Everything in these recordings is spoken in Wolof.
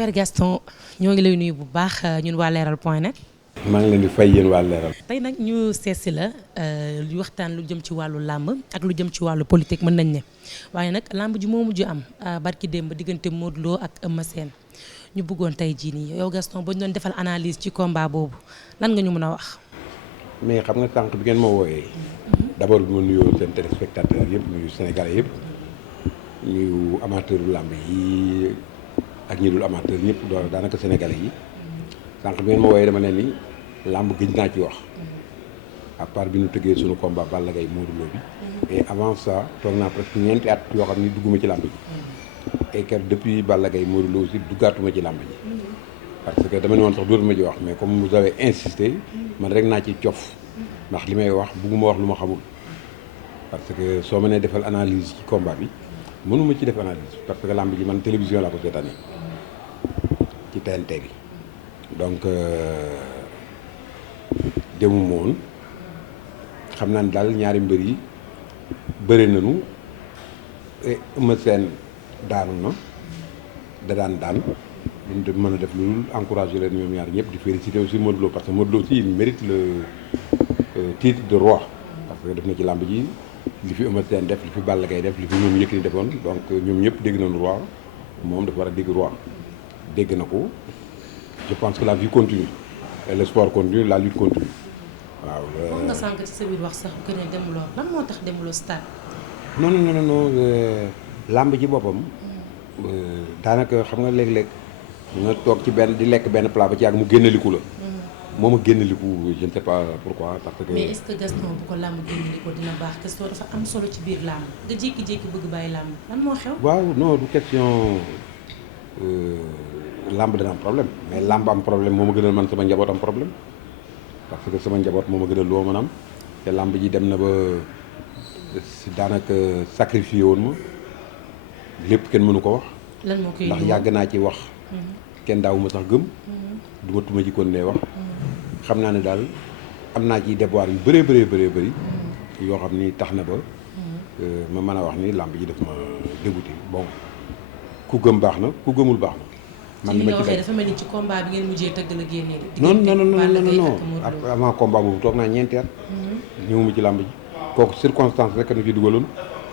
Père Gaston ñoo ngi lay nuyu bu baax ñun waa Leral.net. maa ngi leen di fay yéen waa Leral. tey nag ñu seesi la lu waxtaan lu jëm ci wàllu làmb ak lu jëm ci wàllu politique mën nañ ne waaye nag làmb ji moo mujj am barki démb diggante Modou Lo ak Eumeu Sène ñu bëggoon tey jii nii yow Gaston ba ñu doon defal analyse ci combat boobu lan nga ñu mën a wax. mais xam nga sànq bi ngeen ma wooyee. d'abord bi ma nuyoo seen téléspectateurs yëpp nuyu Sénégalais yëpp nuyu amateur làmb yi ak ñi dul amateur ñëpp daanaka Sénégalais yi sànq bi ngeen ma wooyee dama ne ni làmb gëj naa ci wax à part bi ñu tëggee suñu combat Balla Gaye Modou Lo bi et avant ça toog naa presque ñeenti at yoo xam ni dugguma ci làmb ji et que depuis Balla Gaye Modou Lo aussi duggaatuma ci làmb ji parce que dama ne woon sax dootuma ci wax mais comme vous avez insisté man rek naa ci cof ndax li may wax bugguma wax lu ma xamul parce que soo ma nee defal analyse ci combat bi mënuma ci def analyse parce que làmb ji man télévision laa ko seetaanee ci TNT bi donc demuma woon xam naa ne daal ñaari mbër yi bëre nañu Eumeu Sène daanu na da daan ñu mën a def lu encouragé leen ñoom ñaar ñëpp di féliciter aussi Modou Lo parce que Modou Lo aussi il mérite le titre de roi parce que def na ci làmb ji li fi Eumeu Sène def li fi Balla Gaye def li fi ñoom Yékini defoon donc ñoom ñëpp dégg nañu roi moom dafa war a dégg roi dégg na ko je pense que la vie continue et le sport continue la lutte continue waaw. wax nga sànq ci sa biir wax sax que ne demuloo lan moo tax demuloo stade. non làmb ci boppam daanaka xam nga léeg-léeg nga toog ci benn di lekk benn plat ba ci yàgg mu génnaliku la. moo ma génnaliku je ne sais pas pourquoi parce que. mais est-ce que Gaston bu ko làmb génnaliku dina baax Gaston dafa am solo ci biir làmb nga jékki-jékki bëgg bàyyi làmb lan moo xew. waaw non du question làmb dana am problème mais làmb am problème moo ma gënal man sama njaboot am problème parce que sama njaboot moo ma gënal loo mën am te làmb ji dem na ba si daanaka sacrifié woon ma lépp kenn mënu ko wax. lan moo koy ndax yàgg naa ci wax. kenn daawuma sax gëm. du ma tuma ci kon ne wax. xam naa ne daal am naa ci déboire yu bëree bëri yoo xam ni tax na ba ma mën a wax ni làmb ji daf ma dégoûté bon ku gëm baax na ku gëmul baax na. man li ma ci dafa mel ni ci combat bi ngeen mujjee tëgg la génnee. non avant combat boobu toog naa ñeenti at. ñëwuma ci làmb ji kooku circonstance rek nu ci dugaloon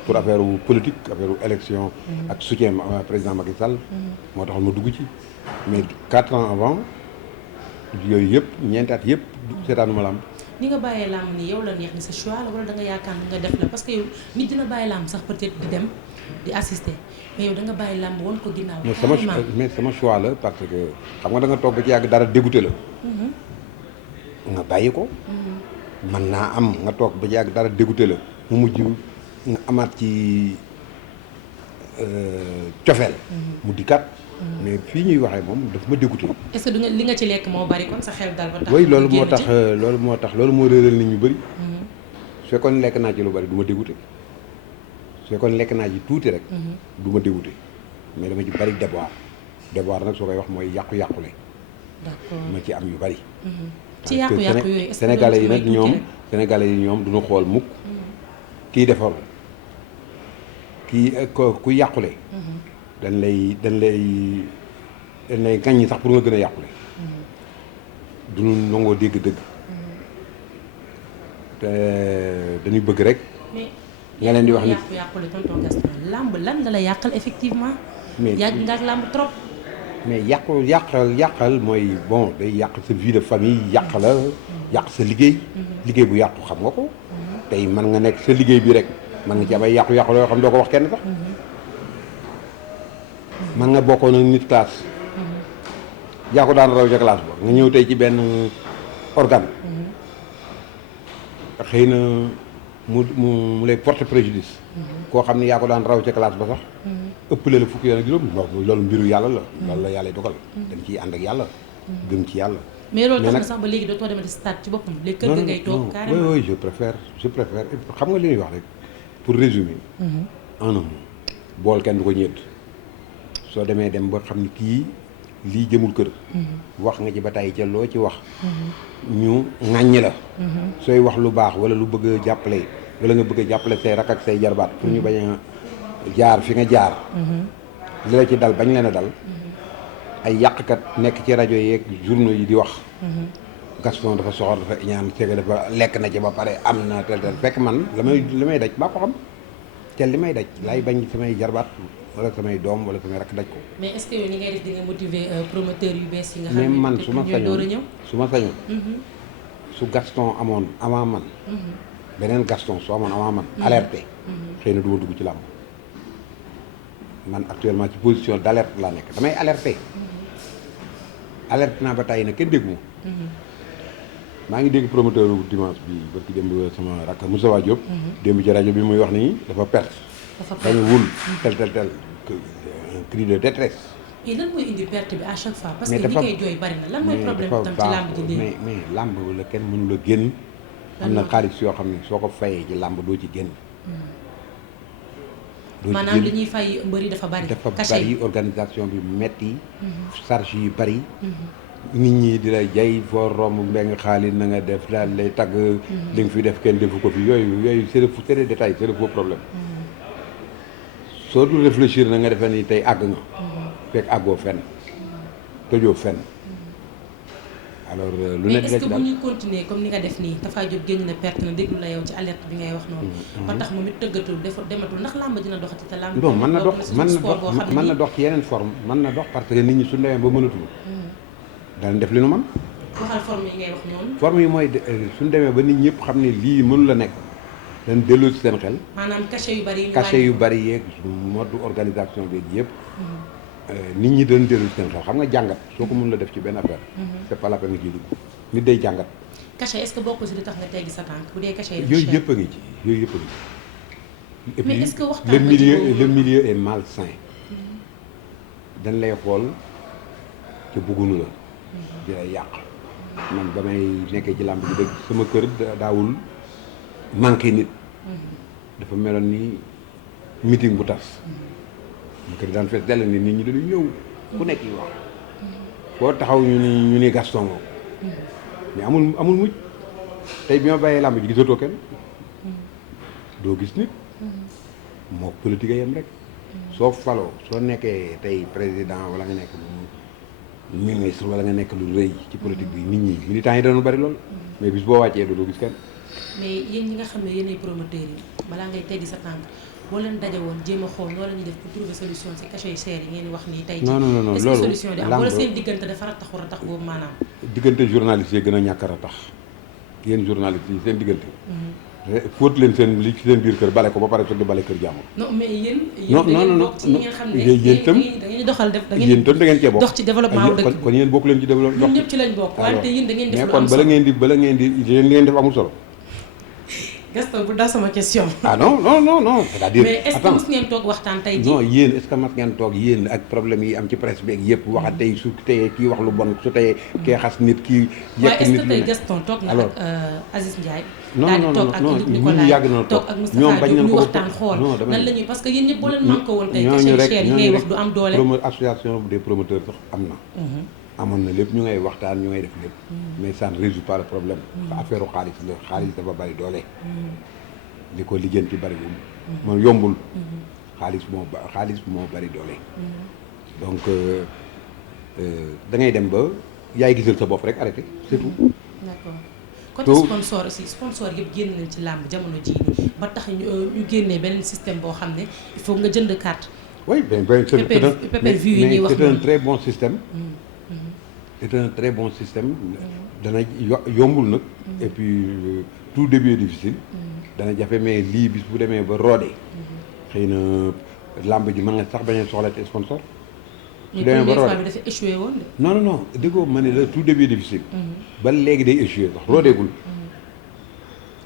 pour affaire politique affaire élection ak soutien président Macky Sall. moo taxoon ma dugg ci mais 4 ans avant yooyu yëpp ñeenti at yëpp seetaanuma làmb. ni nga bàyyee làmb nii yow la neex ni sa choix la wala da nga yaakaar nga def la parce que yow nit dina bàyyi làmb sax peut-être di dem di assister mais yow da nga bàyyi làmb woon ko ginnaaw. mais sama choix la parce que xam nga da nga toog ba ci yàgg dara dégoûté la. nga bàyyi ko. mën naa am nga toog ba ci yàgg dara dégoûté la mu mujj nga amaat ci cofeel mu dikkaat. mais fii ñuy waxee moom daf ma dégoûté. est-ce que du nga li nga ci lekk moo bari kon sa xel dal ba tax. oui loolu moo réeral nit ñu bëri. su fekkoon lekk naa ci lu bari du ma dégoûté su fekkoon lekk naa ci tuuti rek. du ma dégoûté mais dama ci bari déboire nag soo koy wax mooy yàqu-yàqule. d'accord ma ci am yu bari. ci yàqu-yàqu yooyu Sénégalais yi nag ñoom duñu xool mukk kii defar kii ku yàqule. dañ lay gaññi sax pour nga gën a yàqule. duñu nangoo dégg dëgg. te dañuy bëgg rek. nga leen di wax ni yàqule tonton Gaston làmb lan la yàqal effectivement. mais yàgg nga ak làmb trop. mais yàqal mooy bon day yàq sa vie de famille yàq la yàq sa liggéey. liggéey bu yàqu xam nga ko. tey mën nga nekk sa liggéey bi rek mën nga ci am ay yàqu-yàqu la yoo xam doo ko wax kenn sax. man nga bokkoon ak nit classe. yaa ko daan raw ca classe ba nga ñëw tey ci benn organe. xëy na mu lay porter préjudice. koo xam ne yaa ko daan raw ca classe ba sax. ëppale la fukki yoon ak juróom loolu mbiru yàlla la. loolu la yàlla dogal. dañ ciy ànd ak yàlla. gëm ci yàlla. mais loolu tax na sax ba léegi dootoo demati stade ci boppam. léegi kër ga ngay toog carrément oui je préfère xam nga li ñuy wax rek pour résumer. en un mot bool kenn du ko ñeent. soo demee dem ba xam ni kii lii jëmul kër. wax nga ci ba tey ca loo ci wax. ñu ŋàññi la. sooy wax lu baax wala lu bëgg a jàppale wala nga bëgg a jàppale say rak ak say jarbaat pour ñu bañ a jaar fi nga jaar. li la ci dal bañ leen a dal. ay yàqkat nekk ci rajo yeeg journaux yi di wax. Gaston dafa soxor dafa ñaan Sega dafa lekk na ci ba pare am na tel fekk man li may daj maa ko xam te li may daj laay bañ samay jarbaat wala samay doom wala samay rakk daj ko. mais est-ce que yow ni ngay def di nga motiver promoteur yu bees yi nga xam mais ne man su ma sañoon su Gaston amoon avant man. beneen Gaston su amoon avant man. alerté. xëy na du ma dugg ci làmb. man actuellement ci position d'alerte laa nekk damay alerté. alerte naa ba tàyyi na kenn déggu ma. maa ngi dégg promoteur dimanche bi ba ci démb sama rakk Moussa Diop. démb ci rajo bi muy wax nii dafa perte. dañu wul tel un cri de détresse. mais lan mooy indi perte bi à chaque fois. parce que ñi koy jooy bari na lan mooy problème tam ci làmb ji léegi. mais làmb la kenn mënu la génn. am na xaalis yoo xam ne soo ko fayee ci làmb doo ci génn. maanaam li ñuy fay mbëri dafa bari. dafa bari organisation bi metti charge yu bari. nit ñi di lay jay foo romb mbeng xaalis na nga def daal lay tagg. li nga fi def kenn defu ko fi yooyu c'est des détails c'est le faux problème. soo dul réfléchir na nga defee ni tey àgg nga. fekk àggoo fenn. tëjoo fenn. alors lu nekk mais est-ce que bu ñuy continuer comme ni nga def nii Tapha Diop génn na perte na déglu la yow ci alerte bi ngay wax noonu. ba tax moom it tëggatul dematul ndax làmb dina doxati te làmb. non mën na dox ci yeneen forme mën na dox parce que nit ñi su demee ba mënatul. danañ def li nu man waxal forme yi ngay wax noonu. forme yi mooy suñu demee ba nit ñëpp xam ne lii mënu la nekk. dañ delloo ci seen xel. maanaam cachet yu bari yeeg mode organisation bi yëpp. nit ñi dañ dellu seen xel xam nga jàngat soo ko mën la def ci benn affaire. c'est pas la peine nga ciy dugg nit day jàngat. cachet est-ce que bokk si li tax nga teggi sa tànk bu dee cachet yi. yooyu yëpp a ngi ci yooyu yëpp a ngi ci. et mais puis est-ce que waxtaan le milieu est malsain. dañ lay xool te bëggunu la. di lay yàq. man ba may nekkee ci làmb bi dëgg sama kër daawul manqué nit. dafa meloon ni meeting bu tas. mu kër daan fees dell ni nit ñi dañuy ñëw ku nekk yi wax boo taxaw ñu ni Gaston ngoo mais amul mujj tey bi ma bàyyee làmb ji gisatoo kenn doo gis nit moo politique yam rek soo faloo soo nekkee tey président wala nga nekk ministre wala nga nekk lu rëy ci politique bi nit ñi militants yi dañu bari lool mais bis boo wàccee doo gis kenn. mais yéen ñi nga xam ne yéenay promoteurs yi balaa ngay teggi sa tànk boo leen daje woon jéem a xool loolu la ñuy def pour trouver solution ci cachet yu seer yi ngeen di wax nii tey non est-ce que loolu solution di am wala seen diggante dafa ratax boobu maanaam. diggante journaliste yi gën a ñàkk a ratax yéen journaliste yi seen diggante. fóot leen seen li ci seen biir kër bale ko ba pare soog di bale kër jàmm. non mais yéen. non da ngeen bokk ci ñi nga xam ne yéen itam da ngeen doxal def da yéen itam da ngeen cee bokk dox ci développement dëkk bi kon yéen bokk leen ci développement. ñun ñëpp ci lañ bokk wante yéen da ngeen def mais lu kon am solo bala ngeen di ngeen def amul solo. Gaston bu daa sama question. non c'est-à-dire mais est-ce que mos ngeen toog waxtaan tey jii. non yéen est-ce que mas ngeen toog yéen ak problème yi am ci presse bi ak yëpp waxa tey su teyee kii wax lu bon su teyee kee xas nit kii yekk nit est-ce que tey Gaston toog na ak Aziz Ndiaye. non toog ak Luc Nicolaï toog ak Moustapha Diop ñu waxtaan xool nan la ñuy parce que yéen ñëpp boo leen manqué woon tey cachet cher yi ngay wax du am doole. association des promoteurs sax am na. amoon na lépp ñu ngay waxtaan ñu ngay def lépp. mais ça ne résout pas le problème. affaire u xaalis la xaalis dafa bari doole. li ko lijjanti bariwul. man yombul. xaalis moo bari doole. donc da ngay dem ba yaay gisal sa bopp rek arrêté c'est tout. d'accord côté sponsor aussi sponsor yëpp génn nañ ci làmb jamono jii nii ba tax ñu génnee beneen système boo xam ne il faut nga jënd carte. oui PPV yi ñuy wax c'est un très bon système. c'est un très bon système. dana yombul nag. et puis tout début est difficile. dana jafe mais lii bis bu demee ba roode. xëy na làmb ji mën nga sax bañ a soxla te sponsor. su demee ba roode mais dafa échoué woon de. non déggoo ma ne la tout début est difficile. ba léegi day échoué sax roodeegul.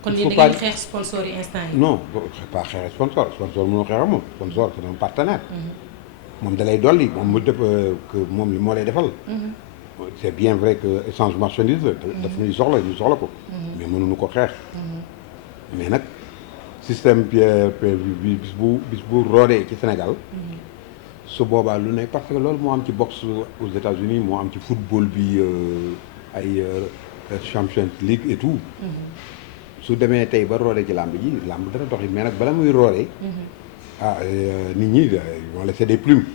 kon yéen da ngeen xeex sponsor yi instant yi. non pas xeex sponsor mënoo xeex ak moom sponsor c'est un partenaire. moom da lay dolli moom mu def que moom li moo lay defal. c'est bien vrai que échange marchandise la. daf ñuy soxla ñu soxla ko. mais mënuñu ko xeex. mais nag système bi bis bu roodee ci Sénégal. su boobaa lu ne parce que loolu moo am ci boxe aux États-Unis moo am ci football bi ay Champions League et tout. su demee tey ba roodee ci làmb ji làmb dana dox yi mais nag bala muy roodee. nit ñi vont laisser des plumes.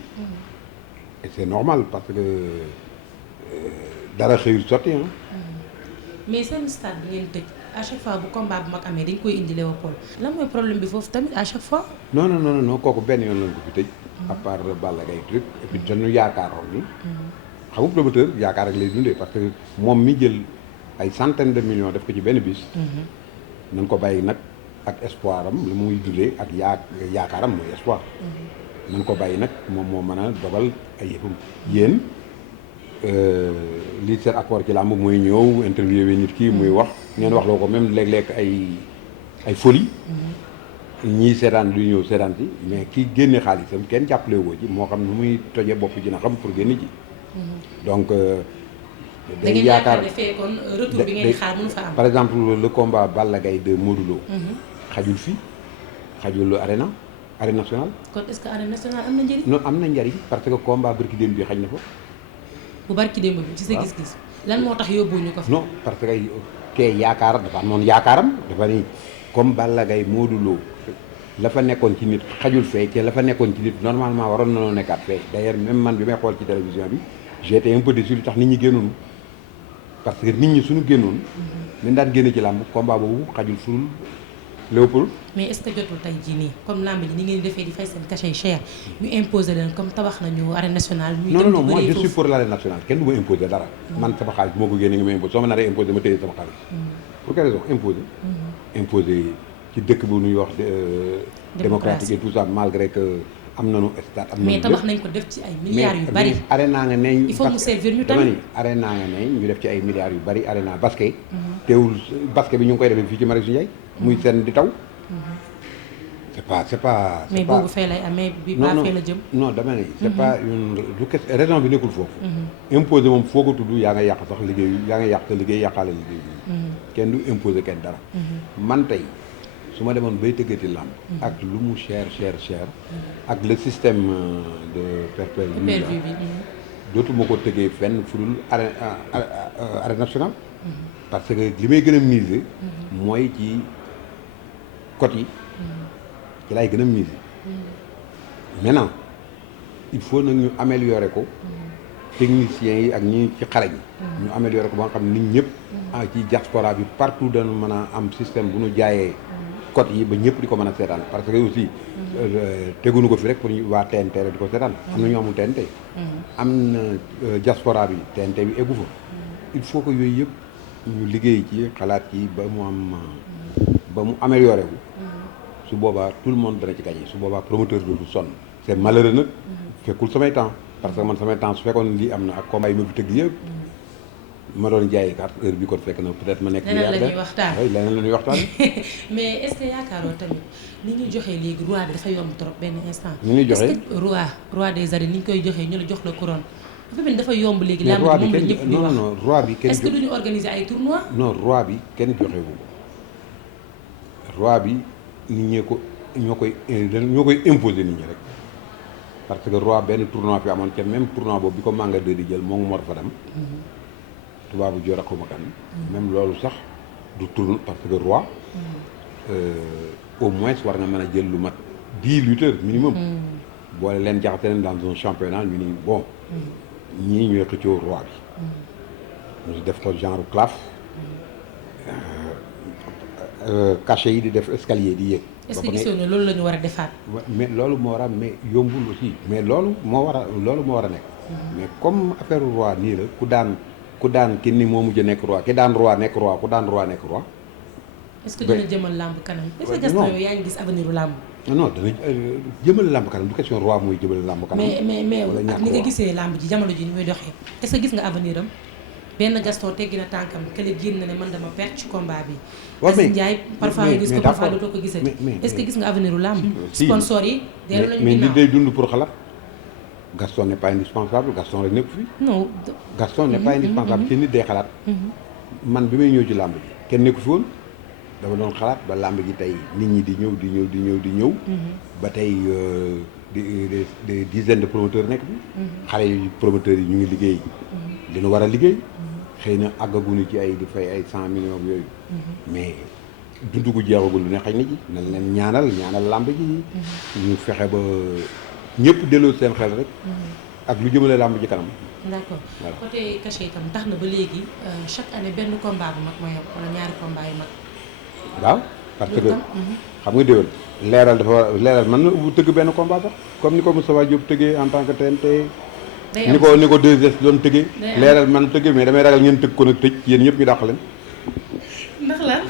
et c'est normal parce que dara xëyul sotti ah. mais seen stade bi ngeen tëj à chaque fois bu combat bu mag amee dañ koy indi Léopold lan mooy problème bi foofu tamit à chaque fois. non non non non kooku benn yoon lañ ko fi tëj. à part Balla Gaye truc et puis dañu yaakaaroon ni. xam nga promoteur yaakaar ak lay dundee parce que moom mi jël ay centaines de millions def ko ci benn bis. nañ ko bàyyi nag ak espoir am li muy dundee ak yaakaaram mooy espoir. nañ ko bàyyi nag moom moo mën a dogal ay yëfam yéen. lii seen accord ci làmb mooy ñëw interviewé nit ki muy wax ngeen wax loo ko même léeg-léeg ay folie ñii seetaan luy ñëw seetaan ci mais ki génne xaalisam kenn jàppale woo ci moo xam nu muy toje bopp dina xam pour génne ci donc da ngeen yaakaar ne fee kon retour bi ngeen xaar mënu fa am. par exemple le combat Balla Gaye de Modou Lo xajul fii xajul arena nationale kon est-ce que arène nationale am na njëriñ. non am na njëriñ parce que combat bërki démb bi xaj na fa. bu barki démb bi ci sa gis-gis lan moo tax yóbbuñu ko fa. non parce que kee yaakaar dafa amoon yaakaaram dafa ni comme Balla Gaye Modou Lo la fa nekkoon ci nit xajul fee te la fa nekkoon ci nit normalement waroon na noo nekkaat fee d'ailleurs même man bi may xool ci télévision bi j'étais un peu déçu li tax nit ñi génnoon parce que nit ñi suñu génnoon ni daan génne ci làmb combat boobu xajul sul Léopold. mais est-ce que jotul tey jii nii comme làmb ji ni ngeen defee di fay seen cachet cher ñu imposer leen comme tabax nañu arène nationale. ñuy dem non moi je suis pour l'arène nationale kenn du ma imposer dara. man sama xaalis bu ma ko génnee nga ma imposer soo ma naree imposer ma téye sama xaalis. pour quelle raison imposer. imposer ci dëkk bu ñuy wax démocratique et tout ça malgré que am nañu stade. am nañu mais tabax nañ ko def ci ay milliards yu bari. mais arena nga ne. il faut mu servir ñu tamit arena nga ne ñu def ci ay milliards yu bari arena basket. teewul basket bi ñu ngi koy defee fii ci Marius Ndiaye. muy seen di taw. c'est pas mais boobu fee lay amee bi ba fee la jëm. non dama ne c'est pas une du question raison bi nekkul foofu. imposer moom foo ko tudd yaa nga yàq sax liggéey yaa nga yàq te liggéey yàqaale liggéey bi. kenn du imposer kenn dara. man tey su ma demoon bay tëggati làmb. ak lu mu cher. ak le système de pay-per-view bi dootuma ko tëggee fenn fudul arène nationale. parce que li may gën a miser. mooy ci côté yi. ci laay gën a miser. maintenant il faut nag ñu améliorer ko. techniciens yi ak ñi ci xarañ. ñu améliorer ko ba nga xam nit ñëpp. ci diaspora bi partout dañu mën a am système bu ñu jaayee. code yi ba ñëpp di ko mën a seetaan parce que aussi. teguñu ko fi rek pour ñu waa TNT rek di ko seetaan. am na ñu amul TNT. am na diaspora bi TNT bi eggu fa. il faut que yooyu yëpp ñu liggéey ci xalaat ci ba mu amélioré wu. su boobaa tout le monde dana ci gagné su boobaa promoteur bi du sonn c'est malheureux nag fekkul samay temps parce que man samay temps su fekkoon lii am na ak combat yi ma fi tëgg yëpp ma doon jaayee carte heure bi kon fekk na peut-être ma nekk. leneen la ñuy waxtaan leneen la ñuy waxtaan. mais est-ce que yaakaaroo tamit ni ñuy joxee léegi roi bi dafa yomb trop benn instant. ni ñuy joxee est-ce que roi des arènes ni ñu koy joxee ñu la jox la couronne dafa mel ni dafa yomb léegi. làmb bi moom la ñëpp di wax non roi bi kenn est-ce que duñu organiser ay tournois. non roi bi kenn joxewu roi bi. nit ñee ko ñoo koy imposer nit ñi rek parce que roi benn tournoi fi amoon kenn même tournoi boobu bi ko Manga 2 di jël moom Mor Fadam tubaabu joor ak xuma kan même loolu sax du tournoi parce que roi au moins war nga mën a jël lu mat 10 lutteurs minimum boole leen jaxate leen dans un championnat ñu ni bon ñii ñooy xëccoo roi bi ñu def ko genre claf cachet yi di def escalier di yéeg. est-ce que gisoo ne loolu la ñu war a defaat. mais loolu moo war a mais yombul aussi mais loolu moo war a nekk. mais comme affaire roi nii la ku daan ki ni moo mujj nekk roi ki daan roi nekk roi ku daan roi nekk roi. est-ce que dina jëmal làmb kanam. est-ce que Gaston yow yaa ngi gis avenir u làmb. non dana jëmal làmb kanam du question roi mooy jëmal làmb kanam. mais ak ni nga gisee làmb ji jamono ji ni muy doxee est-ce que gis nga avenir am. benn Gaston teggi na tànkam kële génn na ne man dama perte ci combat bi. waaw mais Ndiaye parfois nga gis ko parfois dootoo ko gisati. est-ce que gis nga avenir u làmb. sponsor yi dellu nañu ginnaaw mais day dund pour xalaat. Gaston n'est pas indispensable Gaston rek nekk fi. non Gaston n'est pas indispensable ci nit day xalaat. man bi may ñëw ci làmb ji kenn nekku fi woon dama doon xalaat ba làmb ji tey nit ñi di ñëw. ba tey des dizaines de promoteurs nekk fi. xale yu promoteurs yi ñu ngi liggéey. li ñu war a liggéey. xëy na àggaguñu ci ay di fay ay 100 millions yooyu. mais dundu gu jeexagul lu ne xëy na ji nañ leen ñaanal làmb ji. ñu fexe ba ñëpp delloo seen xel rek. ak lu jëmale làmb ci kanam. d'accord voilà côté cachet itam tax na ba léegi chaque année benn combat bu mag mooy am wala ñaari combat yu mag. waaw parce que xam nga déwén leeral dafa leeral mën na ubbi tëgg benn combat sax comme ni ko Moustapha Diop tëggee en tant que TNT. ni ko 2S doon tëggee. leeral man tëggee mais damay ragal ngeen tëgg ko nag tëj yéen ñëpp ñu dàq leen. ndax lan.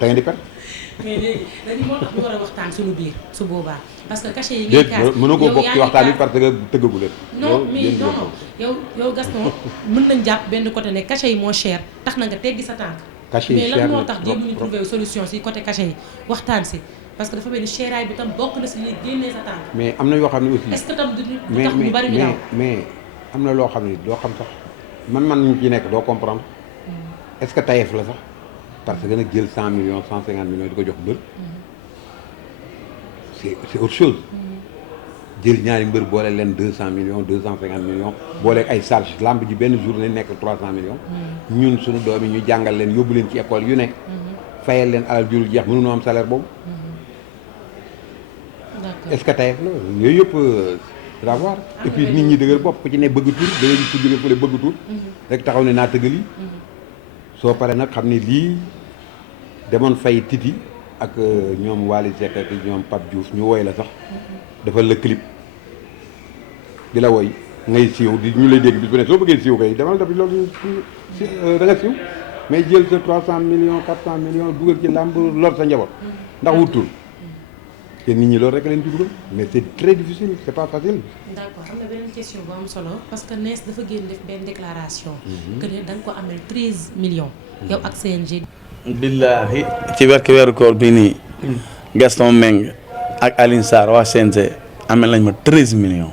da ngeen di perte. mais léegi dañu moo tax ñu war a waxtaan suñu biir su boobaa parce que cachet yi. ngay kaas mënoo ko bokk ci waxtaan bi parce que tëggagu leen. non mais non yow Gaston mën nañ jàpp benn côté ne cachet yi moo cher tax na nga teggi sa tànk. cachet yi mais cher lan moo tax jéemuñu trouver solution si côté cachet yi waxtaan si parce que dafa mel ni cheraay bi tam bokk na si li génnee sa tànk. mais am na yoo xam ne aussi. est-ce que tam du tax ñu bari ñu daw mais am na loo xam ne doo xam sax man ñu ci nekk doo comprendre est-ce que tayef la sax parce que nag jël 100 millions 150 millions di ko jox mbër c'est autre chose jël ñaari mbër boole leen 200 millions 250 millions boole ay charge lamb ji benn journée nekk 300 millions ñun suñu doom yi ñu jàngal leen yóbbu leen ci école yu nekk fayal leen alal jurul jeex mënuñoo am salaire boobu est-ce que tayef la yooyu yëpp da voir et puis nit ñi dëgër bopp ku ci ne bëgg tur da ngay gis ku jóge fële bëgg tur rek taxaw ne naa tëggal yi soo paree nag xam ne lii demoon fay Titi ak ñoom Wally Seck ak ñoom Pape Diouf ñu woy la sax dafa la clip di la woy ngay siiw di ñu lay dégg bis bu ne soo bëggee siiw kay demal def loolu da nga siiw mais jël sa 300 millions 400 millions dugal ci làmb lor sa njaboot ndax wut tur te nit ñi loolu rek leen ci dugal mais c'est très difficile c'est pas facile. d'accord xam na beneen question bu am solo parce que Ness dafa génn def benn déclaration. que ne da nga ko amel 13 millions. yow ak CNG. billaahi ci weeru koor bii nii. Gaston Mbengue ak Alioune Sarr waa CNG amel nañ ma 13 millions.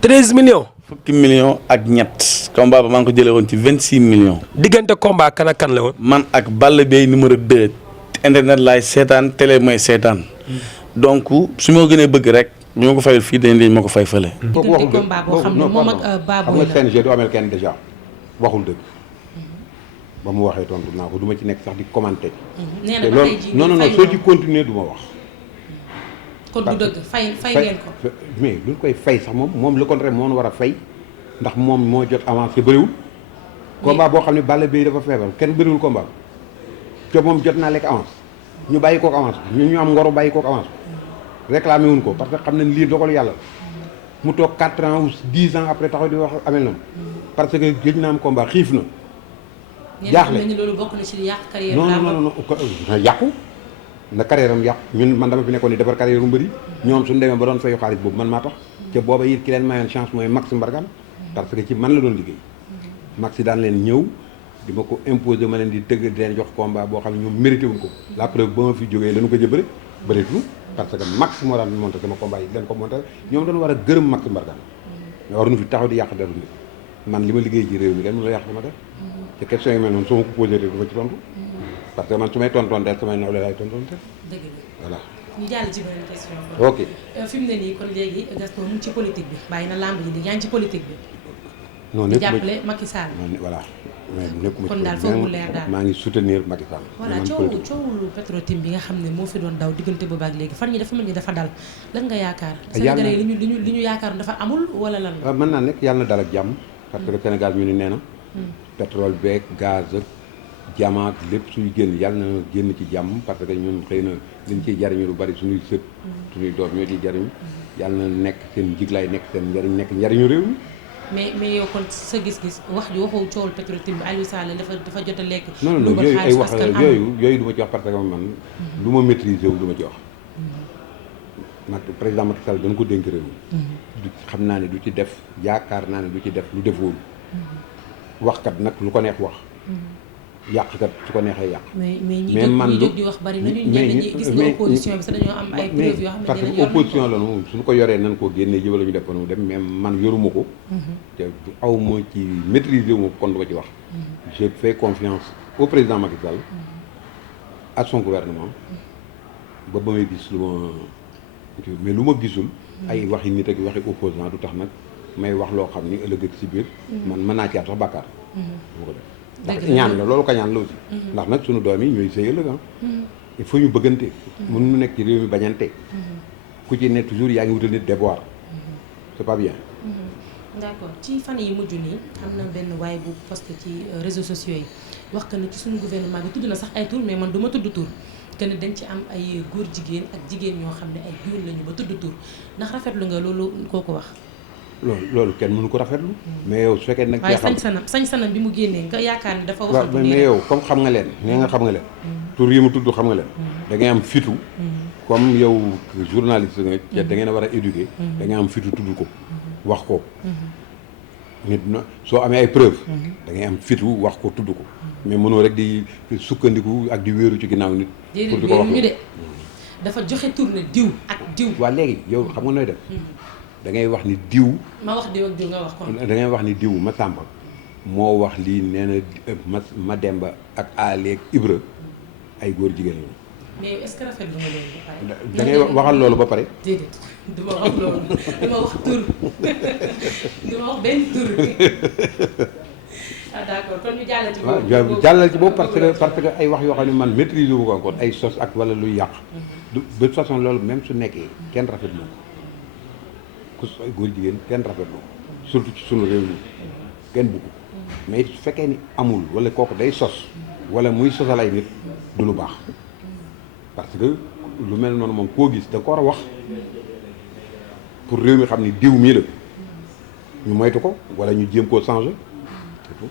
13 millions. fukki millions ak ñett. combat ba maa ngi ko jëlee woon ci 26 millions. diggante combat kan ak kan la woon. man ak Balla Beye numéro 2. internet laay seetaan télé mooy seetaan. donc su ma gënee bëgg rek ñu ma ko fayal fii dañ leen ma ko fay fële. kooku waxul dëgg combat boo xam ne moom ak Baboy la xam nga CNG du amel kenn déjà waxul dëgg ba mu waxee tontu naa ko du ma ci nekk sax di commenter. nee te na ba tey jii loolu non soo ci continuer du ma wax. kon du dëgg fay ngeen ko. mais duñ koy fay sax moom le contraire moo war a fay ndax moom moo jot avancé bëriwul. combat boo xam ne Balla Beye dafa feebar kenn bëriwul combat te moom jot naa lekk avance ñu bàyyi kook avance ñu am ngoro bàyyi kook avance réclamé wuñ ko parce que xam nañ lii dogalu yàlla mu toog 4 ans ou 10 ans après taxaw di wax amel na parce que gëj na am combat xiif na. jaaxle ñenn ñi loolu bokk na ci yàq carrière. non yàqu na carrière am yàqu ñun man dama fi nekkoon ni defar carrière bu mbëri ñoom suñu demee ba doon fayu xaalis boobu man maa tax te booba it ki leen mayoon chance mooy Max Mbargane parce que ci man la doon liggéey Max daan leen ñëw di ma ko imposer ma leen di tëgg di leen jox combat boo xam ne ñoom mérité wuñ ko la preuve ba ma fi jógee lañu ko jëbëre bëreetuñu parce que Max moo daan monté sama combat yi leen ko monté ñoom dañu war a gërëm Max Mbargane mais waruñu fi taxaw di yàq deru nit man li ma liggéey ci réew mi kenn mu la yàq sama def te question yi mel noonu soo ma ko posé rek dama ci tontu parce que man su may tontoon del samay nawle laay tontoon te dëgg la voilà ñu jàll ci beneen question. ok fi mu ne nii kon léegi Gaston mu ngi ci politique bi bàyyi na lamb ji di yaa ngi ci politique bi. non di nekkuma jàppale Macky Sall. voilà mais nekkuma kon daal foog mu leer daal maa ngi soutenir Macky Sall voilà coowul Petro-Tim bi nga xam ne moo fi doon daw diggante boobu ak léegi fan ñi dafa mel ni dafa dal lan nga yaakaar. Sénégalais yi li ñu yaakaar dafa amul wala lan. waaw mën naa nekk yàlla na dal ak jàmm parce que Sénégal ñu ni nee na pétrole beeg gaz ak jamaak lépp suy génn yàlla na génn ci jàmm parce que ñun xëy na liñ ciy jariñu lu bari suñuy sët suñuy doom ñoo ciy jariñu yàlla na nekk seen jiglaay nekk seen njariñ nekk njariñu réew mi mais yow kon sa gis-gis wax ji waxoo coowul Petro-Tim bi Aliou Sall dafa jot a lekk. non yooyu ay wax yooyu du ma ci wax parce que man lu ma maîtriser wu du ma ci wax nag président Macky Sall dañ ko dénk réew mi xam naa ne du ci def yaakaar naa ne du ci def lu defoon waxkat nag lu ko neex wax yàqkat su ko neexee yàq. mais ñi jóg di wax bari na ñu ñenn ñi gis nga opposition bi sax dañoo am ay preuves yoo xam ne parce que opposition la moom suñu ko yoree nan koo génnee jëbala ñu def ko nu dem même man yoruma ko te aw ma ci maîtriser wu ma kon du ma ci wax je fais confiance au président Macky Sall à son gouvernement ba may gis lu ma mais lu ma gisul ay waxi nit ak waxi opposant du tax nag may wax loo xam ni ëllëg ak si biir man mën naa ci am sax bàkkaar bu ko def ndax ñaan la loolu ko ñaan la aussi ndax nag suñu doom yi ñooy sëy ëllëg il faut ñu bëggante mën nu nekk ci réew mi bañante ku ci ne toujours yaa ngi wutal nit déboire c'est pas bien d'accord ci fan yi mujj nii am na benn waay bu posté ci réseaux sociaux yi wax que ne ci suñu gouvernement bi tudd na sax ay tur mais man du ma tudd tur que ne dañ ci am ay góor jigéen ak jigéen ñoo xam ne ay góor lañu ba tudd tur ndax rafetlu nga loolu kooku wax. loolu kenn mënu ko rafetlu. mais yow su fekkee nag. waaye sañ-sanam bi mu génnee nga yaakaar ni dafa waxatu nii mais yow comme xam nga leen nee nga xam nga leen. tur yi mu tudd xam nga leen. da ngay am fitu. comme yow journaliste nga. da ngeen a war a éduquer. da ngay am fitu tudd ko. wax ko. nit na soo amee ay preuve da ngay am fitu wax ko tudd ko. mais mënoo rek di sukkandiku ak di wéeru ci ginnaaw nit. pour di ko wax ñu de dafa joxe tur ne diw ak diw. waa léegi yow xam nga nooy def. da ngay wax ni diw. ma wax diw ak diw nga wax kon. da ngay wax ni diw Masamba moo wax lii nee na ma Demba ak Ale ak Ibra ay góor jigéen la. mais est-ce que rafetlu nga loolu ba pare. da ngay waxal loolu ba pare. déedéet du ma wax loolu du ma wax tur du ma wax benn tur. ah d'accord kon ñu jàllale ci boobu. waaw jàllale ci boobu parce que ay wax yoo xam ne man maîtrise wu ko kon ay sos ak wala luy yàq. de toute façon loolu même su nekkee kenn rafetlu ko. ku góor jigéen kenn rafetlu surtout ci sunu réew mi kenn bugg mais su fekkee ni amul wala kooku day sos wala muy sosal ay nit du lu baax parce que lu mel noonu moom koo gis da ko war a wax pour réew mi xam ni diw mii la ñu moytu ko wala ñu jéem koo changer c'est tout.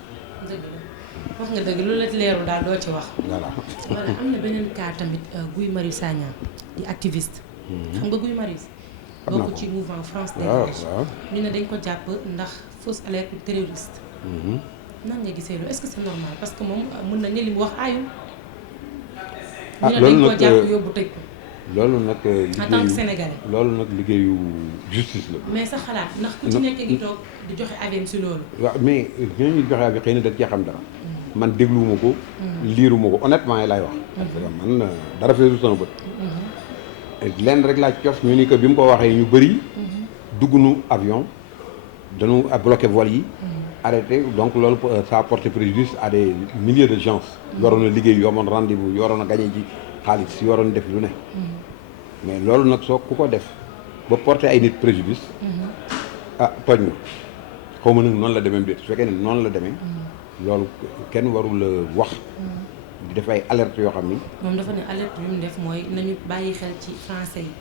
dëgg la wax nga dëgg lu la leerul daal doo ci wax. voilà. voilà am na beneen cas tamit Guy Marius Sagna di activiste. xam nga Guy Marius. bokk ci mouvement France Dégage ñu ne dañ ko jàpp ndax fausse alerte terroriste. nan nga gisee loolu est-ce que c'est normal parce que moom mën nañ ne li mu wax aayul. ñu ne dañ ko jàpp yóbbu tëj ko. loolu nag en tant que sénégalais. loolu nag liggéeyu justice la. mais sa xalaat ndax ku ci nekk ngi toog di joxe avis si loolu. waaw mais ñooñu joxe avis xëy na dañ cee xam dara. man dégluwuma ko. liiruma ko honnêtement laay wax. parce que man dara feesul sama bët. lenn rek laa cof ñu ni que bi mu ko waxee ñu bëri. dugg nu avion dañu bloqué vol yi. arrêté donc loolu ça a porté préjudice à des milliers de gens. yoroon na liggéey yoroon rendez-vous yoroon a gagné ji xaalis yoroon def lu ne. mais loolu nag soo ku ko def ba porté ay nit préjudice. ah tooñ na xaw ma nag noonu la demee su fekkee ne noonu la demee. loolu kenn warul wax. di def ay alerte yoo xam ni. moom dafa ne alerte bi mu def mooy nañu bàyyi xel ci français yi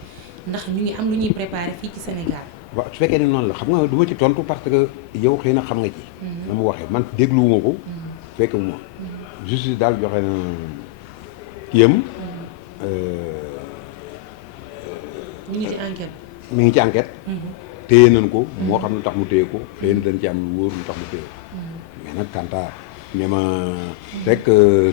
ndax ñu ngi am lu ñuy préparé fii ci Sénégal. waaw su fekkee ne noonu la xam nga du ma ci tontu parce que yow xëy na xam nga ci. na mu waxee man dégluwuma ko. fekkewuma justice daal joxe na kiyam. ñu ngi ci enquête. mi ngi ci enquête. téye nañ ko moo xam lu tax mu téye ko xëy na dañ ci am lu wóor lu tax mu téye ko. mais nag kanta ne ma rek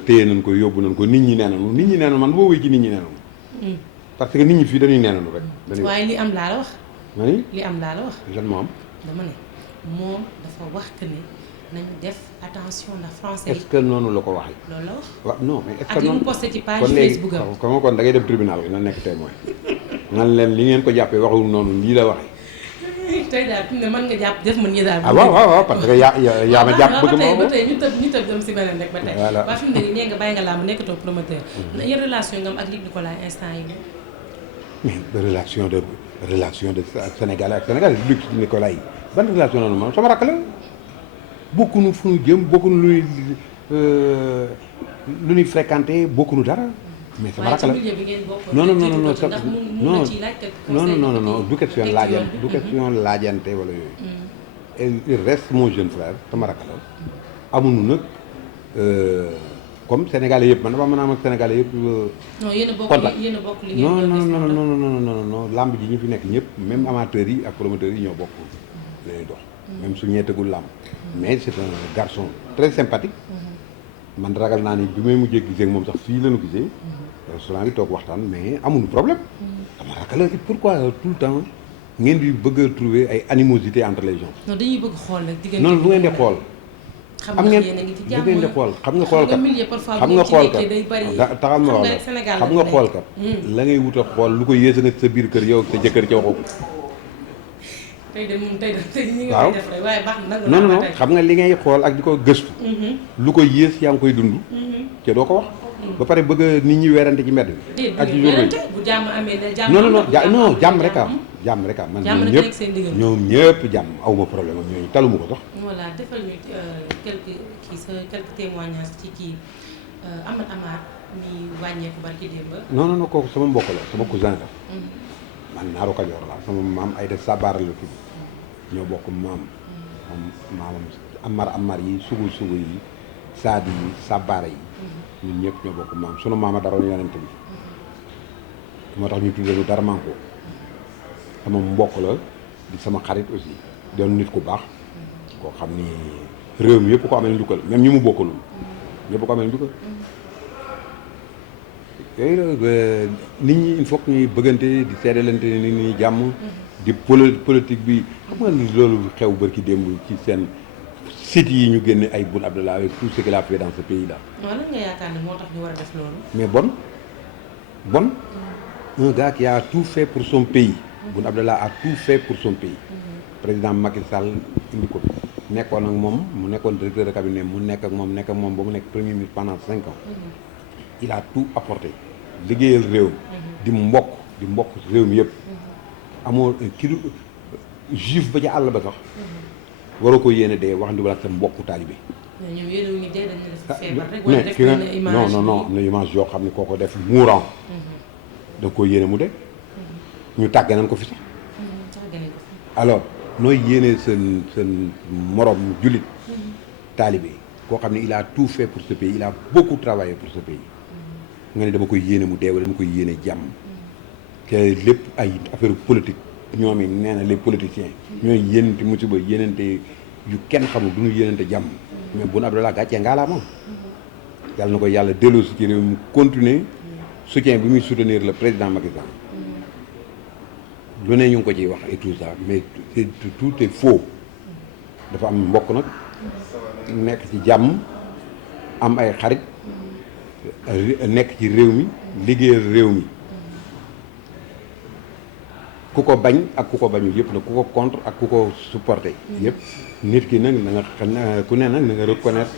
téye nañ ko yóbbu nañ ko nit ñi nee nañu man boo wéy ci nit ñi nee nañu. parce que nit ñi fii dañuy nee nañu rek. waaye li am laa la wax. ma ni li am laa la wax. lan moo am. dama ne moom dafa wax que ne nañu def attention ndax français yi. est-ce que noonu la ko waxee. loolu la wax. waaw non mais est-ce que ak li noonu mu posté ci page kon léegi Facebook am. kon da ngay dem tribunal na nekk témoin nan leen li ngeen ko jàppee waxul noonu lii la waxee. tey daal fi mu ne mën nga jàpp def mën nga daal. waaw parce que yaa ma jàpp bëgg ma ba tey ñu tëb dem si beneen rek ba tey. voilà ba fi mu ne nii nee nga bàyyi nga làmb nekkatoo promoteur. yan relation nga am ak Luc Nicolaï instant yi. mais relation de Sénégal ak Sénégal Luc Nicolaï ban relation la moom sama rakk la bokkunu fu ñu jëm bokkunu lu ñuy fréquenté bokkunu dara. mais sama rakk la waaye ci milieu bi ngeen bokk. non du question laajante du question laajante wala yooyu. il reste mon jeune frère sama rakk la amuñu nag comme Sénégalais yëpp man dafa mën a am ak Sénégalais yëpp. non yéen a bokk li ngeen non làmb ji ñu fi nekk ñëpp même amateurs yi ak promoteurs yi ñoo bokk lay dox. même su ñee tëggul làmb. mais c'est un garçon très sympathique. man ragal naa ni bi may mujjee gisee ak moom sax fii la ñu gisee. restaurant bi toog waxtaan mais amuñu problème. dama ragal pourquoi tout le temps ngeen di bëgg a trouver ay animosité entre les gens. non dañuy bëgg xool nag diggante non lu ngeen di xool. am ngeen lu ngeen di xool xam nga xoolkat xam nga xoolkat taxal ma wax xam nga xoolkat la ngay wut a xool lu ko yées nga sa biir kër yow ak sa jëkkër ca waxoo. waaw non xam nga li ngay xool ak di ko gëstu. lu ko yées yaa ngi koy dund. te doo ko wax. ba pare bëgg nit ñi weerante ci mbedd bi. ak ci journée bu jàmm amee non jàmm rek am jàmm rek am man jàmm rek nekk seen diggante. ñoom ñëpp jàmm awma problème ak ñooñu taluma ko sax. voilà defal ñu quelques témoignages ci kii Ahmed Amar mi wàññeeku barki démb. non kooku sama mbokk la sama cousin la. man Naaru Kajoor la sama maam Ayda Sabar la tudd. ñoo bokk maam. moom maamam Amar yi sugu yi Saadi yi Sabaara yi. ñun ñëpp ñoo bokk maam sunu maama daroon yonent bi. moo tax ñu tuddee lu dara manko sama mbokk la di sama xarit aussi doon nit ku baax koo xam ni réew mi yëpp ko amee njukkal même ñi mu bokkalul ñëpp ko amee njukkal yooyu nit ñi il faut que ñuy bëggante di seedalante nit ñi jàmm di politique bi xam nga ni loolu xew bërki démb ci seen site yi ñu génne ay Boun Abdallah avec tout ce qu'il a fait dans ce pays là. waaw lan nga yaakaar ne moo tax ñu war a def loolu. mais bon un gars qui a tout fait pour son pays. Boun Abdallah a tout fait pour son pays. président Macky Sall indi ko nekkoon ak moom mu nekkoon directeur de cabinet mu nekk ak moom ba mu nekk premier ministre pendant 5 ans. il a tout apporté liggéeyal réew di mbokk réew mi yëpp. amoo kii juif ba ca àll ba sax. waroo ko yéene dee wax ndimbal ak sa mbokku taalibe. mais ñoom yéen a ngi dee dañuy def feebar rek. wala def benn image non am na image yoo xam ne koo ko def mourant. da nga koy yéene mu de. ñu tàggee nañ ko fi sax. alors nooy yéene seen morom jullit. taalibe koo xam ne il a tout fait pour ce pays il a beaucoup travaillé pour ce pays. nga ne dama koy yéene mu dee wala dama koy yéene jàmm. te lépp ay affaire politique ñoom it nee na les politiciens. ñooy yéenante musiba yéenante yu kenn xamul du ñu yéenante jàmm. mais Boun Abdallah gàccee ngaa laa moom. yàlla na ko yàlla delloosi ci réew mu continuer soutien bi muy soutenir le président Macky Sall. lu ne ñu ngi ko ciy wax et tout ça mais tout est faux. dafa am mbokk nag nekk ci jàmm am ay xarit nekk ci réew mi liggéeyal réew mi. ku ko bañ ak ku ko bañul yëpp nag ku ko contre ak ku ko supporté yëpp nit ki nag na nga xam ku ne nag na nga reconnaître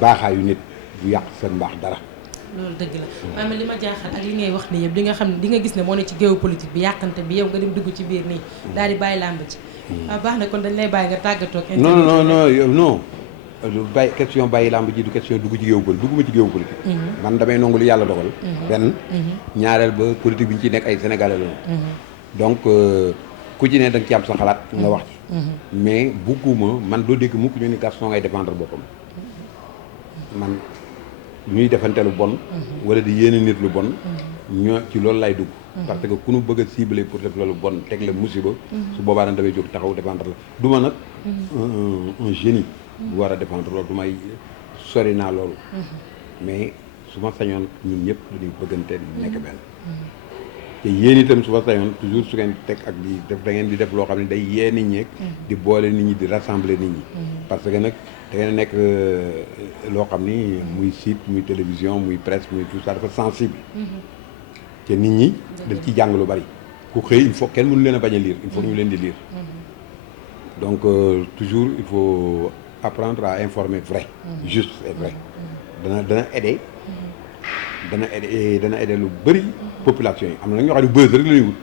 baaxaayu nit bu yàq seen mbaax dara. loolu dëgg la maanaam li ma jaaxal ak li ngay wax ni yëpp di nga xam ne di nga gis ne moo ne ci géopolitique bi yàqante bi yow nga dem dugg ci biir nii daal di bàyyi làmb ci. waaw baax na kon dañ lay bàyyi nga tàggatoo ak. non lu bàyyi question bàyyi làmb ji du question dugg ci géopolitique dugguma ci géopolitique. man damay nangu lu yàlla dogal. benn ñaareel ba politique bi ñu ci nekk ay sénégalais la. donc ku ci ne da nga ci am sa xalaat nga wax ci. mais bugguma man doo dégg mukk ñu ni Gaston ngay défendre boppam. man ñuy defante lu bon. wala di yéene nit lu bon. ñoo ci loolu lay dugg. parce que ku nu bëgg a cibler pour def loolu bon teg la musiba. su boobaa nag damay jóg taxaw défendre la du ma nag. un génie. bu war a défendre loolu du may sori naa loolu. mais su ma sañoon ñun ñëpp dañuy bëggante nekk benn. te yéen itam su ma sañoon toujours su ngeen teg ak di def da ngeen di def loo xam ne day yee nit ñi di boole nit ñi di rassembler nit ñi. parce que nag da ngeen nekk loo xam ni muy site muy télévision muy presse muy tout ça dafa sensible. te nit ñi dañ ciy jàng lu bari. ku xëy il faut kenn mënu leen a bañ a lire il faut ñu leen di lire. donc toujours il faut apprendre à informer vrai. juste et vrai. dana aider. dana aider lu bëri population yi am na nag ñoo xam ne buzz rek la ñuy wut.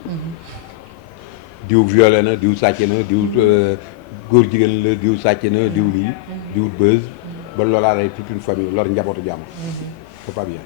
diw violé na diw sàcc na diw góor jigéen la diw sàcc na diw lii. diw buzz ba loolaa lay toute une famille lor njabootu jàmm. c'est pas bien.